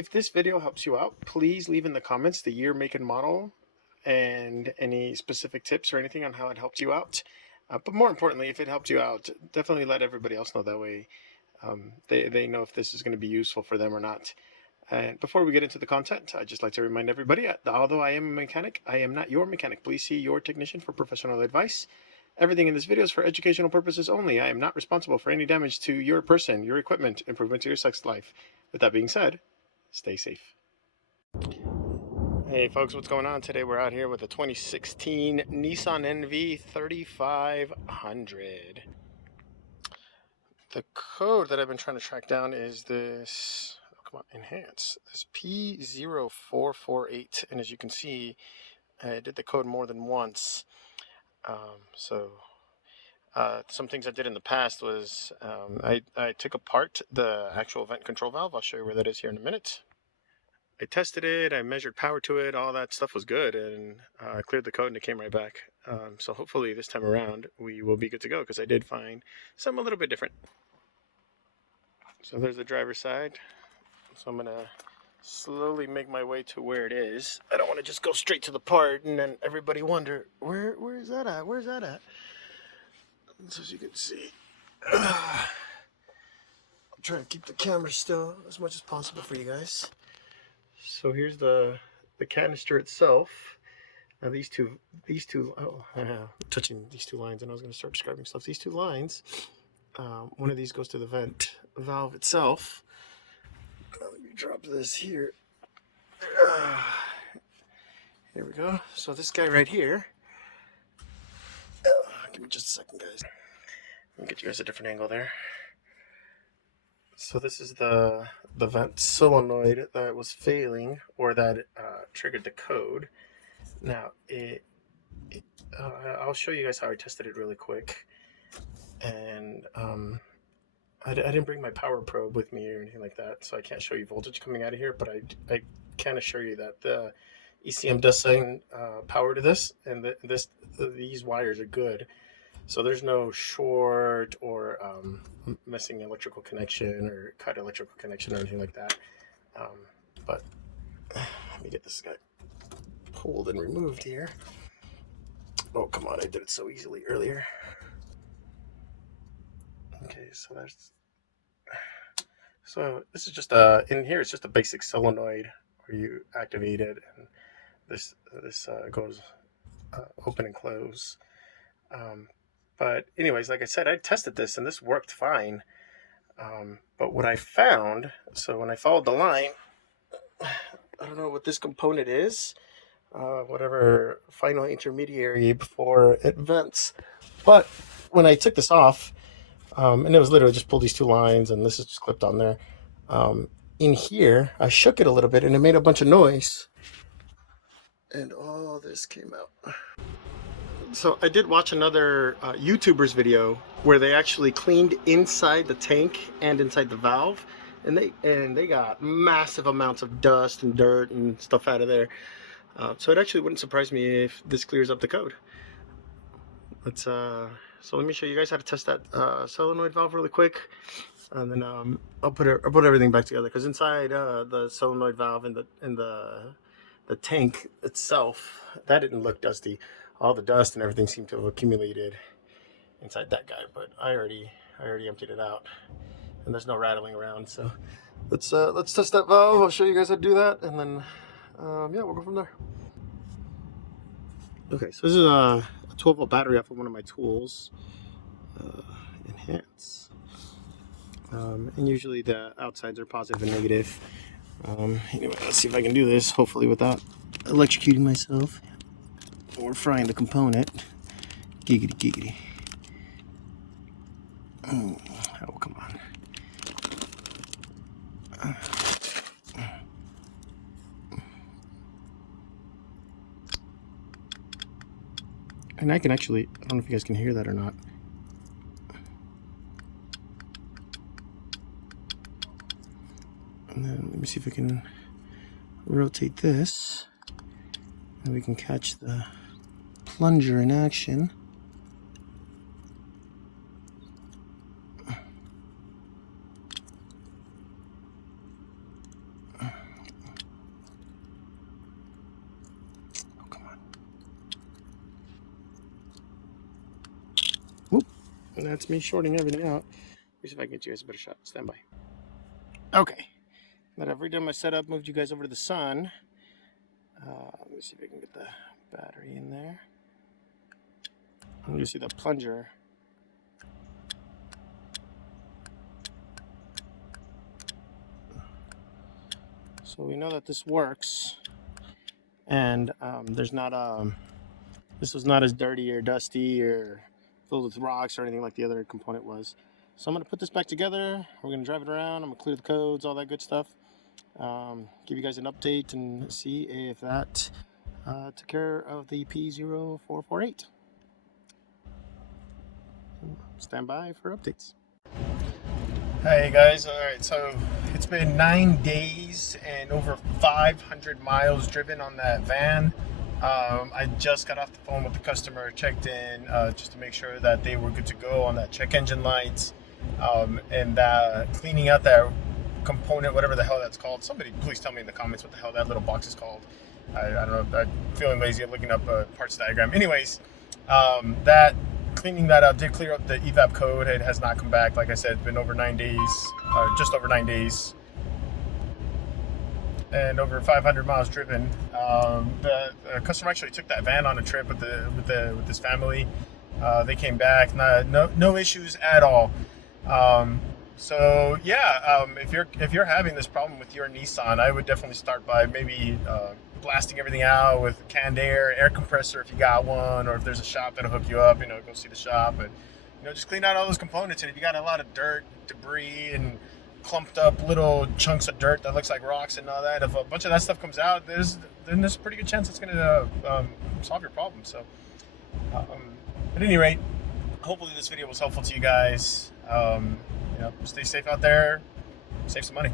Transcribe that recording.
If this video helps you out, please leave in the comments the year, make, and model and any specific tips or anything on how it helped you out. But more importantly, if it helped you out, definitely let everybody else know. That way they know if this is going to be useful for them or not. And before we get into the content, I'd just like to remind everybody, although I am a mechanic, I am not your mechanic. Please see your technician for professional advice. Everything in this video is for educational purposes only. I am not responsible for any damage to your person, your equipment, improvement to your sex life. With that being said, stay safe. Hey folks, what's going on? Today we're out here with a 2016 Nissan NV 3500. The code that I've been trying to track down is this, come on, enhance, this P0448. And as you can see, I did the code more than once. Some things I did in the past was I took apart the actual vent control valve. I'll show you where that is here in a minute. I tested it, I measured power to it, all that stuff was good, and I cleared the code and it came right back. So hopefully this time around we will be good to go, because I did find something a little bit different. So there's the driver's side. So I'm going to slowly make my way to where it is. I don't want to just go straight to the part and then everybody wonder, where is that at? Where's that at? So as you can see, I'll try and keep the camera still as much as possible for you guys. So here's the canister itself. Now these two, touching these two lines, and I was going to start describing stuff. These two lines, one of these goes to the vent valve itself. Let me drop this here. Here we go. So this guy right here. Give me just a second, guys. Let me get you guys a different angle there. So this is the vent solenoid that was failing, or that triggered the code. Now I'll show you guys how I tested it really quick. And I didn't bring my power probe with me or anything like that, so I can't show you voltage coming out of here. But I can assure you that the ECM does send power to this, and these wires are good. So there's no short or missing electrical connection or cut electrical connection or anything like that. But let me get this guy pulled and removed here. Oh, come on, I did it so easily earlier. Okay, so this is just in here it's just a basic solenoid where you activate it, and this goes open and close. But anyways, like I said, I tested this and this worked fine. But what I found, so when I followed the line, I don't know what this component is, whatever final intermediary before it vents. But when I took this off, and it was literally just pull these two lines, and this is just clipped on there. In here, I shook it a little bit and it made a bunch of noise. And all this came out. So I did watch another YouTuber's video where they actually cleaned inside the tank and inside the valve, and they got massive amounts of dust and dirt and stuff out of there. So it actually wouldn't surprise me if this clears up the code. So let me show you guys how to test that solenoid valve really quick, and then I'll put everything back together, because inside the solenoid valve and the tank itself, that didn't look dusty. All the dust and everything seemed to have accumulated inside that guy, but I already emptied it out, and there's no rattling around. So let's test that valve. I'll show you guys how to do that, and then yeah, we'll go from there. Okay, so this is a 12-volt battery off of one of my tools, enhance, and usually the outsides are positive and negative. Anyway, let's see if I can do this, hopefully without electrocuting myself or frying the component. Giggity giggity. Oh, come on. And I can actually, I don't know if you guys can hear that or not. And then let me see if I can rotate this, and we can catch the plunger in action. And that's me shorting everything out. Let me see if I can get you guys a better shot. Stand by. Okay. Now that I've redone my setup, moved you guys over to the sun. Let me see if I can get the battery in there. And you see the plunger. So we know that this works, and there's not this was not as dirty or dusty or filled with rocks or anything like the other component was. So I'm going to put this back together. We're going to drive it around. I'm going to clear the codes, all that good stuff. Give you guys an update and see if that took care of the P0448. Stand by for updates. Hey guys, alright, so it's been 9 days and over 500 miles driven on that van. I just got off the phone with the customer, checked in just to make sure that they were good to go on that check engine lights, and cleaning out that component, whatever the hell that's called. Somebody please tell me in the comments what the hell that little box is called. I don't know, I'm feeling lazy at looking up a parts diagram. Anyways, cleaning that out did clear up the evap code. It has not come back. Like I said, it's been over 9 days, just over 9 days, and over 500 miles driven. The customer actually took that van on a trip with his family. They came back, no issues at all. So yeah, if you're having this problem with your Nissan, I would definitely start by maybe blasting everything out with canned air compressor if you got one, or if there's a shop that'll hook you up, go see the shop, and just clean out all those components. And if you got a lot of dirt, debris, and clumped up little chunks of dirt that looks like rocks and all that, if a bunch of that stuff comes out, then there's a pretty good chance it's going to solve your problem. So at any rate, hopefully this video was helpful to you guys. Stay safe out there, save some money.